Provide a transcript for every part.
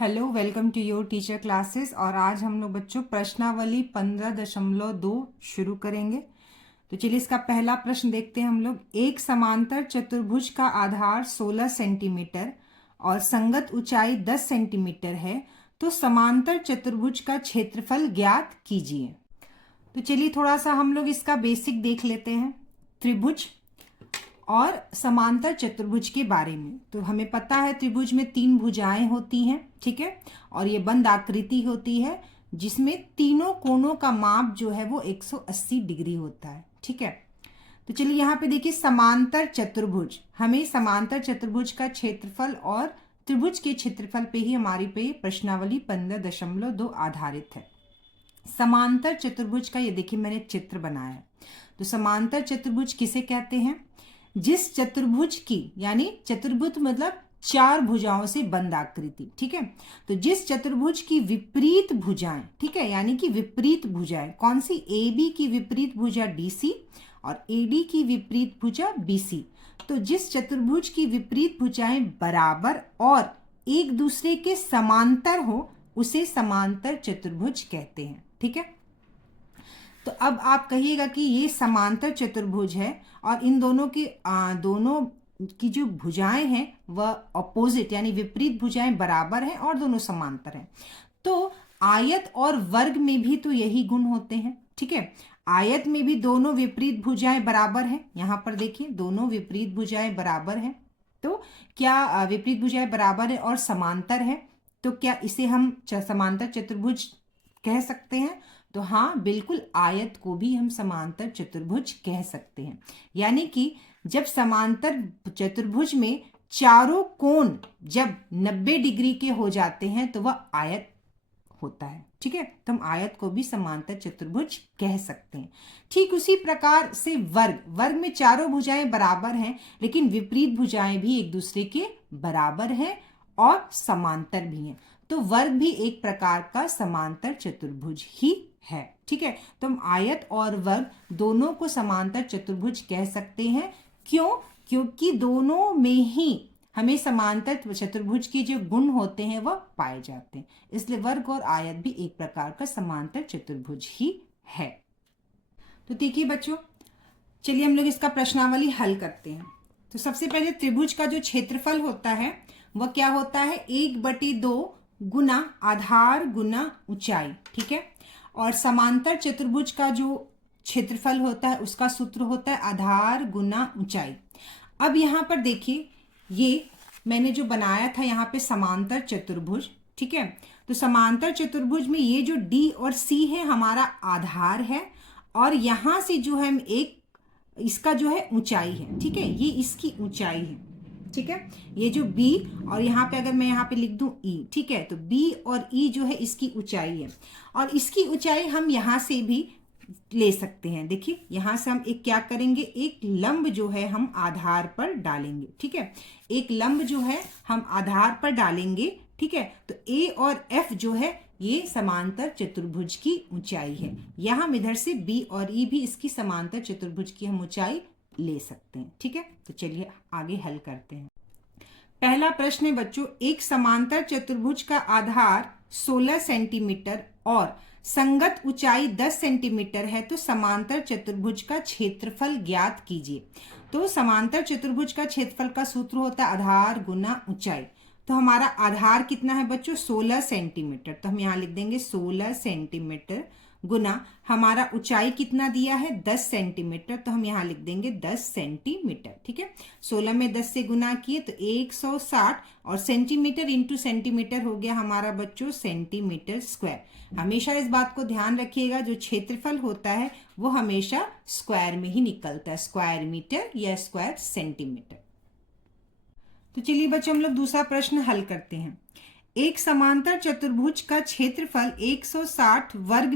Hello, welcome to your teacher classes. और आज हम लोग बच्चों प्रश्नावली 15.2 शुरू करेंगे। तो चलिए इसका पहला प्रश्न देखते हैं हम लोग। एक समांतर चतुर्भुज का आधार 16 सेंटीमीटर और संगत ऊंचाई 10 सेंटीमीटर है, तो समांतर चतुर्भुज का क्षेत्रफल ज्ञात कीजिए। तो चलिए थोड़ा सा हम लोग इसका बेसिक देख लेते हैं त्रिभुज और समांतर चतुर्भुज के बारे में। तो हमें पता है त्रिभुज में 3 भुजाएं होती हैं, ठीक है, और ये बंद आकृति होती है जिसमें तीनों कोणों का माप जो है वो 180 डिग्री होता है, ठीक है। तो चलिए यहाँ पे देखिए समांतर चतुर्भुज, हमें समांतर चतुर्भुज का क्षेत्रफल और त्रिभुज के क्षेत्रफल पे ही हमारी पे प्रश्नावली 15.2 आधारित है। समांतर चतुर्भुज का ये देखिए मैंने चित्र बनाया है। तो समांतर चतुर्भुज किसे कहते हैं? जिस चतुर्भुज की, यानी चतुर्भुज मतलब 4 भुजाओं से बंद आकृति, ठीक है। तो जिस चतुर्भुज की विपरीत भुजाएं, ठीक है, यानी कि विपरीत भुजाएं कौन सी? AB की विपरीत भुजा DC और AD की विपरीत भुजा BC। तो जिस चतुर्भुज की विपरीत भुजाएं बराबर और एक दूसरे के समांतर हो उसे समांतर चतुर्भुज कहते हैं, ठीक है। तो अब आप कहिएगा कि ये समांतर चतुर्भुज है और इन दोनों की जो भुजाएं हैं वह अपोजिट यानी विपरीत भुजाएं बराबर हैं और दोनों समांतर हैं। तो आयत और वर्ग में भी तो यही गुण होते हैं, ठीक है। आयत में भी दोनों विपरीत भुजाएं बराबर हैं। यहाँ पर देखिए दोनों विपरीत भुजाएं बराबर हैं। तो क्या विपरीत भुजाएं बराबर है और समांतर है, तो क्या इसे हम समांतर चतुर्भुज कह सकते हैं? तो हाँ, बिल्कुल, आयत को भी हम समांतर चतुर्भुज कह सकते हैं। यानी कि जब समांतर चतुर्भुज में चारों कोण जब 90 डिग्री के हो जाते हैं तो वह आयत होता है, ठीक है। तो हम आयत को भी समांतर चतुर्भुज कह सकते हैं। ठीक उसी प्रकार से वर्ग में चारों भुजाएं बराबर हैं लेकिन विपरीत भुजाएं भी एक दूसरे के बराबर हैं और समांतर भी हैं। तो वर्ग भी एक प्रकार का समांतर चतुर्भुज ही है, ठीक है। तो हम आयत और वर्ग दोनों को समांतर चतुर्भुज कह सकते हैं। क्यों? क्योंकि दोनों में ही हमें समांतर चतुर्भुज के जो गुण होते हैं वह पाए जाते हैं, इसलिए वर्ग और आयत भी एक प्रकार का समांतर चतुर्भुज ही है। तो देखिए बच्चों, चलिए हम लोग इसका प्रश्नावली हल करते हैं। तो सबसे पहले त्रिभुज का जो क्षेत्रफल होता है वह क्या होता है? 1/2 गुना आधार गुना ऊंचाई, ठीक है। और समांतर चतुर्भुज का जो क्षेत्रफल होता है उसका सूत्र होता है आधार गुना ऊंचाई। अब यहाँ पर देखिए, ये मैंने जो बनाया था यहाँ पे समांतर चतुर्भुज, ठीक है। तो समांतर चतुर्भुज में ये जो D और C है हमारा आधार है और यहाँ से जो है एक इसका जो है ऊंचाई है, ठीक है, ये इसकी ऊंचाई है, ठीक है। ये जो B और यहाँ पे अगर मैं यहाँ पे लिख दूं E, ठीक है, तो B और E जो है इसकी ऊंचाई है और इसकी ऊंचाई हम यहाँ से भी ले सकते हैं। देखिए यहाँ से हम एक क्या करेंगे, एक लंब जो है हम आधार पर डालेंगे, ठीक है। एक लंब जो है हम आधार पर डालेंगे, ठीक है। तो A और F जो है ये समांतर चतुर्भुज की ऊंचाई है। यहाँ हम इधर से B और E भी इसकी समांतर चतुर्भुज की हम ऊंचाई ले सकते हैं, ठीक है। तो चलिए आगे हल करते हैं। पहला प्रश्न है बच्चों, एक समांतर चतुर्भुज का आधार 16 सेंटीमीटर और संगत ऊंचाई 10 सेंटीमीटर है, तो समांतर चतुर्भुज का क्षेत्रफल ज्ञात कीजिए। तो समांतर चतुर्भुज का क्षेत्रफल का सूत्र होता है आधार गुना ऊंचाई। तो हमारा आधार कितना है बच्चों? 16 सेंटीमीटर। तो हम यहाँ लिख देंगे 16 सेंटीमीटर गुना हमारा ऊंचाई कितना दिया है? 10 सेंटीमीटर। तो हम यहाँ लिख देंगे 10 सेंटीमीटर, ठीक है। 16 में 10 से गुना किए तो 160 और सेंटीमीटर इंटू सेंटीमीटर हो गया हमारा बच्चों सेंटीमीटर स्क्वायर। हमेशा इस बात को ध्यान रखिएगा, जो क्षेत्रफल होता है वो हमेशा स्क्वायर में ही निकलता है, स्क्वायर मीटर या स्क्वायर सेंटीमीटर। तो चलिए बच्चों हम लोग दूसरा प्रश्न हल करते हैं। एक समांतर चतुर्भुज का क्षेत्रफल 160 वर्ग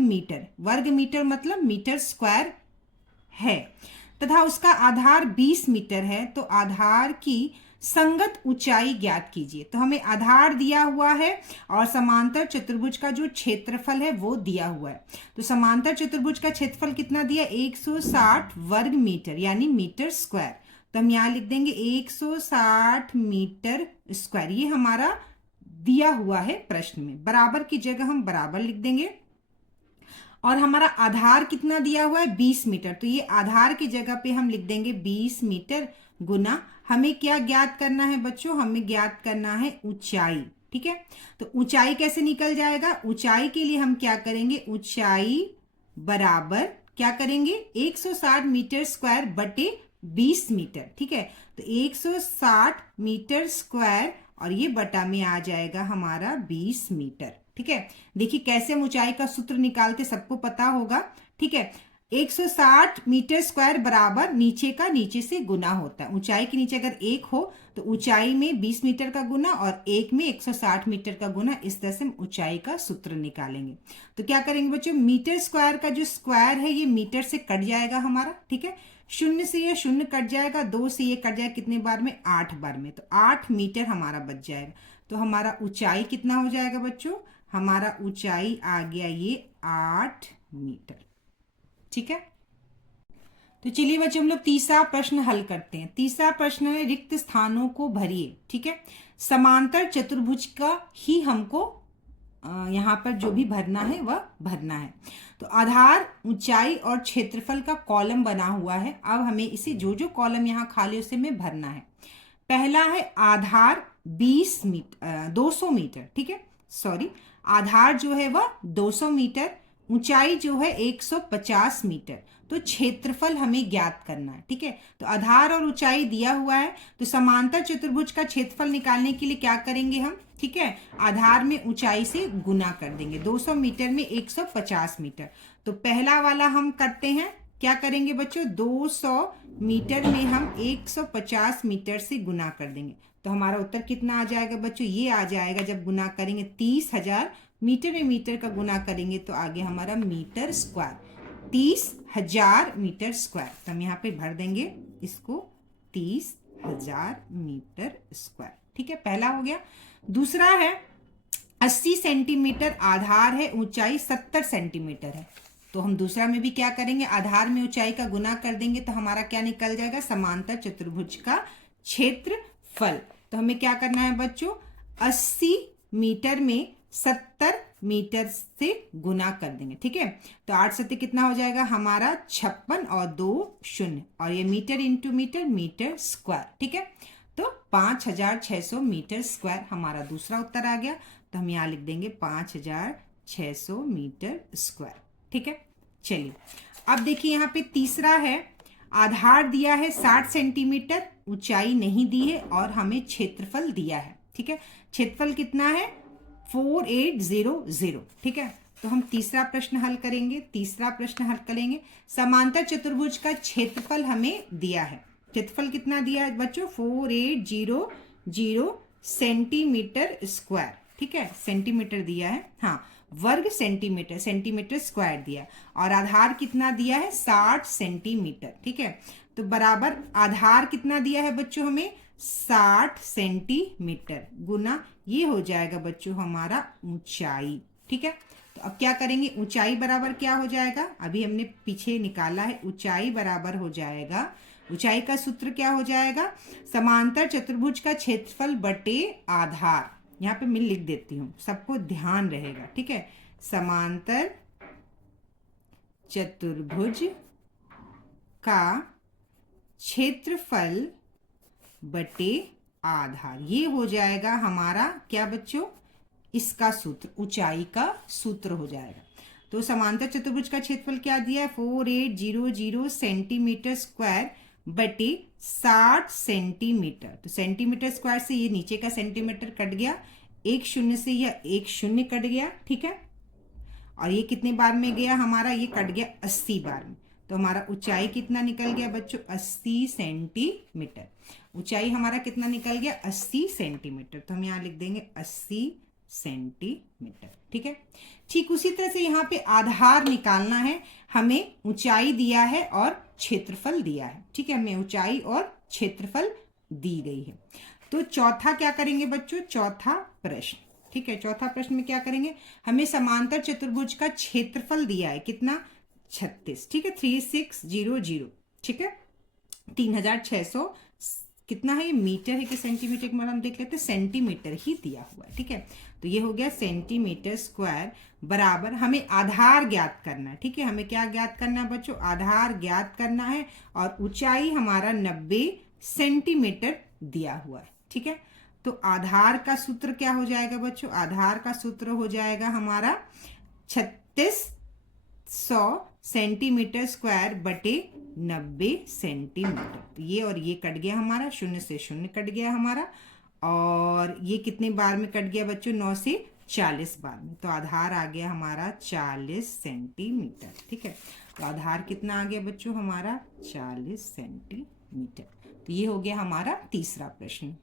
मीटर मतलब मीटर स्क्वायर है तथा उसका आधार 20 मीटर है, तो आधार की संगत ऊंचाई ज्ञात कीजिए। तो हमें आधार दिया हुआ है और समांतर चतुर्भुज का जो क्षेत्रफल है वो दिया हुआ है। तो समांतर चतुर्भुज का क्षेत्रफल कितना दिया? 160 वर्ग मीटर यानी मीटर स्क्वायर। तो हम यहाँ लिख देंगे 160 मीटर स्क्वायर। ये हमारा दिया हुआ है प्रश्न में। बराबर की जगह हम बराबर लिख देंगे और हमारा आधार कितना दिया हुआ है 20 मीटर, तो ये आधार की जगह पे हम लिख देंगे 20 मीटर गुना हमें क्या ज्ञात करना है बच्चों, हमें ज्ञात करना है ऊंचाई। ठीक है, तो ऊंचाई कैसे निकल जाएगा, ऊंचाई के लिए हम क्या करेंगे, ऊंचाई बराबर क्या करेंगे 160 मीटर स्क्वायर बटे 20 मीटर। ठीक है, तो 160 मीटर स्क्वायर और ये बटा में आ जाएगा हमारा 20 मीटर। ठीक है, देखिए कैसे हम ऊंचाई का सूत्र निकालते सबको पता होगा। ठीक है, 160 मीटर स्क्वायर बराबर नीचे का नीचे से गुना होता है। ऊंचाई के नीचे अगर 1 हो तो ऊंचाई में 20 मीटर का गुना और 1 में 160 मीटर का गुना, इस तरह से हम ऊंचाई का सूत्र निकालेंगे। तो क्या करेंगे बच्चों, मीटर स्क्वायर का जो स्क्वायर है ये मीटर से कट जाएगा हमारा। ठीक है, शून्य से ये शून्य कट जाएगा, 2 से ये कट जाएगा कितने बार में, 8 बार में, तो 8 मीटर हमारा बच जाएगा। तो हमारा ऊंचाई कितना हो जाएगा बच्चों, हमारा ऊंचाई आ गया ये 8 मीटर। ठीक है, तो चलिए बच्चों हम लोग तीसरा प्रश्न हल करते हैं। तीसरा प्रश्न है रिक्त स्थानों को भरिए। ठीक है, समांतर चतुर्भुज का ही हमको यहाँ पर जो भी भरना है वह भरना है। तो आधार, ऊंचाई और क्षेत्रफल का कॉलम बना हुआ है। अब हमें इसे जो जो कॉलम यहाँ खाली उसे में भरना है। पहला है आधार 200 मीटर। ठीक है, सॉरी, आधार जो है वह 200 मीटर, ऊंचाई जो है 150 मीटर, तो क्षेत्रफल हमें ज्ञात करना है। ठीक है, तो आधार और ऊंचाई दिया हुआ है, तो समांतर चतुर्भुज का क्षेत्रफल निकालने के लिए क्या करेंगे हम, ठीक है, आधार में ऊंचाई से गुना कर देंगे। 200 मीटर में 150 मीटर, तो पहला वाला हम करते हैं, क्या करेंगे बच्चों, 200 मीटर में हम 150 मीटर से गुना कर देंगे। तो हमारा उत्तर कितना आ जाएगा बच्चों, ये आ जाएगा, जब गुना करेंगे 30,000, मीटर में मीटर का गुना करेंगे तो आगे हमारा मीटर स्क्वायर, 30,000 मीटर स्क्वायर। तो हम यहाँ पे भर देंगे इसको 30,000 मीटर स्क्वायर। ठीक है, पहला हो गया। दूसरा है 80 सेंटीमीटर आधार है, ऊंचाई 70 सेंटीमीटर है। तो हम दूसरा में भी क्या करेंगे, आधार में ऊंचाई का गुना कर देंगे तो हमारा क्या निकल जाएगा, समांतर चतुर्भुज का क्षेत्रफल। तो हमें क्या करना है बच्चों, 80 मीटर में 70 मीटर से गुना कर देंगे। ठीक है, तो 8 सत्ते कितना हो जाएगा हमारा 56 और 2 शून्य, और ये metre into metre, metre square. ठीक है, तो 5600 मीटर स्क्वायर हमारा दूसरा उत्तर आ गया। तो हम यहाँ लिख देंगे 5600 मीटर स्क्वायर। ठीक है, चलिए अब देखिए यहाँ पे तीसरा है, आधार दिया है 60 सेंटीमीटर, ऊंचाई नहीं दी है और हमें क्षेत्रफल दिया है। ठीक है, क्षेत्रफल कितना है 4800। ठीक है, तो हम तीसरा प्रश्न हल करेंगे। तीसरा प्रश्न हल करेंगे, समांतर चतुर्भुज का क्षेत्रफल हमें दिया है। क्षेत्रफल कितना दिया है बच्चों, 4800 सेंटीमीटर स्क्वायर। ठीक है, सेंटीमीटर दिया है, हाँ, वर्ग सेंटीमीटर, सेंटीमीटर स्क्वायर दिया, और आधार कितना दिया है 60 सेंटीमीटर। ठीक है, तो बराबर आधार कितना दिया है बच्चों हमें 60 सेंटीमीटर गुना ये हो जाएगा बच्चों हमारा ऊंचाई। ठीक है, तो अब क्या करेंगे, ऊंचाई बराबर क्या हो जाएगा, अभी हमने पीछे निकाला है, ऊंचाई बराबर हो जाएगा, ऊंचाई का सूत्र क्या हो जाएगा, समांतर चतुर्भुज का क्षेत्रफल बटे आधार। यहाँ पे मैं लिख देती हूँ, सबको ध्यान रहेगा। ठीक है, समांतर चतुर्भुज का क्षेत्रफल बटे आधार, ये हो जाएगा हमारा क्या बच्चों, इसका सूत्र, ऊंचाई का सूत्र हो जाएगा। तो समांतर चतुर्भुज का क्षेत्रफल क्या दिया है 4800 सेंटीमीटर स्क्वायर बटे 60 सेंटीमीटर। तो सेंटीमीटर स्क्वायर से ये नीचे का सेंटीमीटर कट गया, एक शून्य से यह एक शून्य कट गया। ठीक है, और ये कितने बार में गया हमारा, ये कट गया 80 बार में। तो हमारा ऊंचाई कितना निकल गया बच्चों 80 सेंटीमीटर। ऊंचाई हमारा कितना निकल गया 80 सेंटीमीटर। तो हम यहाँ लिख देंगे 80 सेंटीमीटर। ठीक है, ठीक उसी तरह से यहाँ पे आधार निकालना है, हमें ऊंचाई दिया है और क्षेत्रफल दिया है। ठीक है, हमें ऊंचाई और क्षेत्रफल दी गई है। तो चौथा क्या करेंगे बच्चों, चौथा प्रश्न। ठीक है, चौथा प्रश्न में क्या करेंगे, हमें समांतर चतुर्भुज का क्षेत्रफल दिया है कितना 36। ठीक है, 3600। ठीक है, 3600 कितना है, ये मीटर है कि सेंटीमीटर के, हम देख लेते हैं, सेंटीमीटर ही दिया हुआ है। ठीक है, तो ये हो गया सेंटीमीटर स्क्वायर बराबर, हमें आधार ज्ञात करना है। ठीक है, हमें क्या ज्ञात करना है बच्चों, आधार ज्ञात करना है, और ऊंचाई हमारा 90 सेंटीमीटर दिया हुआ है। ठीक है, तो आधार का सूत्र क्या हो जाएगा बच्चों, आधार का सूत्र हो जाएगा हमारा 3600 सेंटीमीटर स्क्वायर बटे 90 सेंटीमीटर। तो ये और ये कट गया हमारा, शून्य से शून्य कट गया हमारा, और ये कितने बार में कट गया बच्चों, 9 से 40 बार में। तो आधार आ गया हमारा 40 सेंटीमीटर। ठीक है, तो आधार कितना आ गया बच्चों हमारा, 40 सेंटीमीटर। तो ये हो गया हमारा तीसरा प्रश्न।